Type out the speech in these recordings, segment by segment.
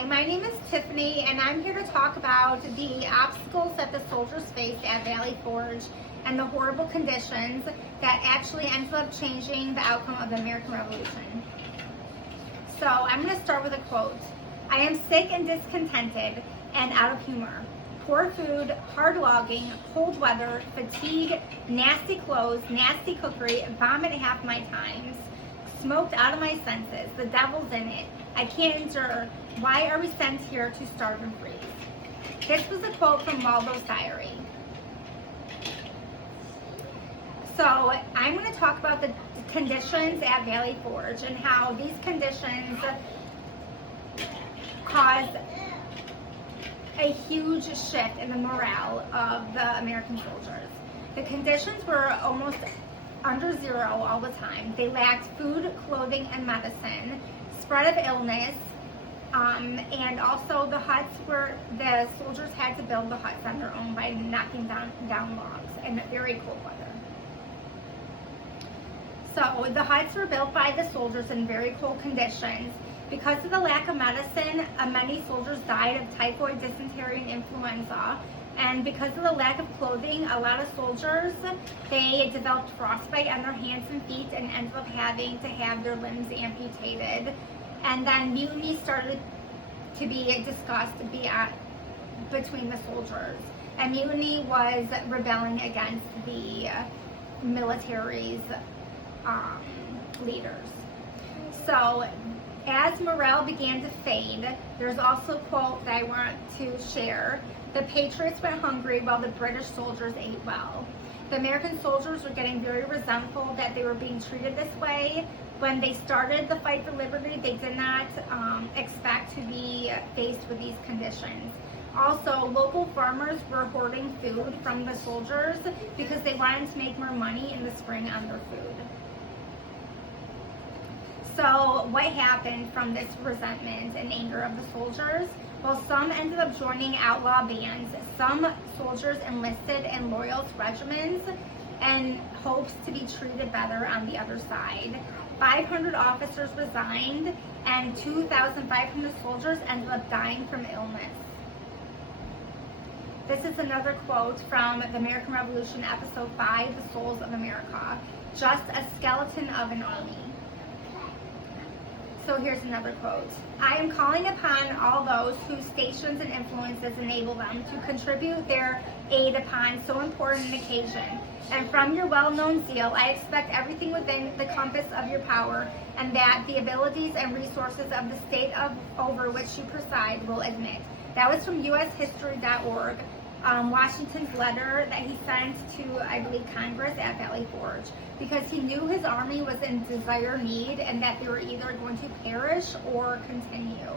Hi, my name is Tiffany, and I'm here to talk about the obstacles that the soldiers faced at Valley Forge and the horrible conditions that actually ended up changing the outcome of the American Revolution. So I'm going to start with a quote. "I am sick and discontented and out of humor. Poor food, hard logging, cold weather, fatigue, nasty clothes, nasty cookery, vomit half my times, smoked out of my senses, the devil's in it. I can't endure. Why are we sent here to starve and freeze?" This was a quote from Waldo Syre. So I'm going to talk about the conditions at Valley Forge and how these conditions caused a huge shift in the morale of the American soldiers. The conditions were almost under zero all the time. They lacked food, clothing, and medicine, spread of illness, and also the huts where the soldiers had to build the huts on their own by knocking down logs in very cold weather. So the huts were built by the soldiers in very cold conditions. Because of the lack of medicine, many soldiers died of typhoid, dysentery, and influenza. And because of the lack of clothing, a lot of soldiers, they developed frostbite on their hands and feet and ended up having to have their limbs amputated. And then mutiny started to be discussed between the soldiers. And mutiny was rebelling against the military's leaders. So as morale began to fade, there's also a quote that I want to share. "The Patriots went hungry while the British soldiers ate well." The American soldiers were getting very resentful that they were being treated this way. When they started the fight for liberty, they did not expect to be faced with these conditions. Also, local farmers were hoarding food from the soldiers because they wanted to make more money in the spring on their food. So what happened from this resentment and anger of the soldiers? Well, some ended up joining outlaw bands. Some soldiers enlisted in loyalist regiments in hopes to be treated better on the other side. 500 officers resigned, and 2,500 soldiers ended up dying from illness. This is another quote from the American Revolution, Episode 5, The Souls of America. "Just a skeleton of an army." So here's another quote. "I am calling upon all those whose stations and influences enable them to contribute their aid upon so important an occasion. And from your well-known zeal, I expect everything within the compass of your power, and that the abilities and resources of the state over which you preside will admit." That was from ushistory.org. Washington's letter that he sent to, I believe, Congress at Valley Forge, because he knew his army was in dire need and that they were either going to perish or continue.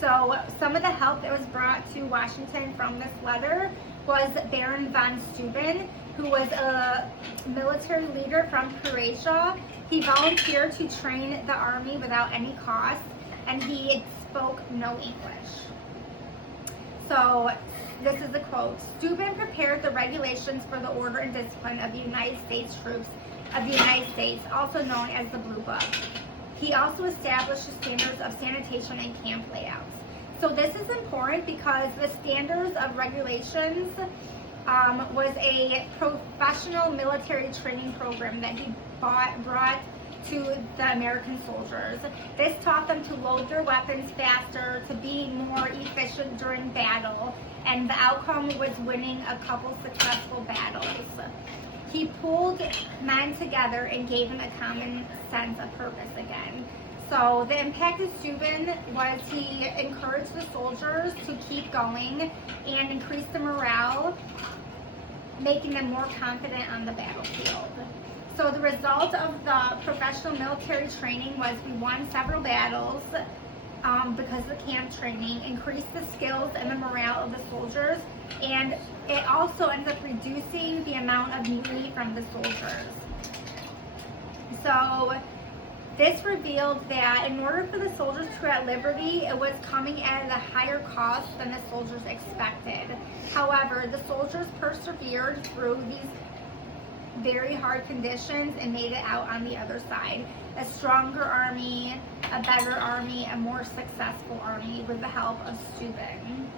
So some of the help that was brought to Washington from this letter was Baron von Steuben, who was a military leader from Croatia. He volunteered to train the army without any cost, and he spoke no English. So this is the quote. "Steuben prepared the regulations for the order and discipline of the United States troops of the United States, also known as the Blue Book. He also established the standards of sanitation and camp layouts." So this is important because the standards of regulations was a professional military training program that he brought to the American soldiers. This taught them to load their weapons faster, to be more efficient during battle, and the outcome was winning a couple successful battles. He pulled men together and gave them a common sense of purpose again. So the impact of Steuben was he encouraged the soldiers to keep going and increase the morale, making them more confident on the battlefield. So the result of the professional military training was we won several battles because of the camp training, increased the skills and the morale of the soldiers, and it also ended up reducing the amount of mutiny from the soldiers. So this revealed that in order for the soldiers to get liberty, it was coming at a higher cost than the soldiers expected. However, the soldiers persevered through these very hard conditions and made it out on the other side. a stronger army, a better army, a more successful army with the help of Steuben.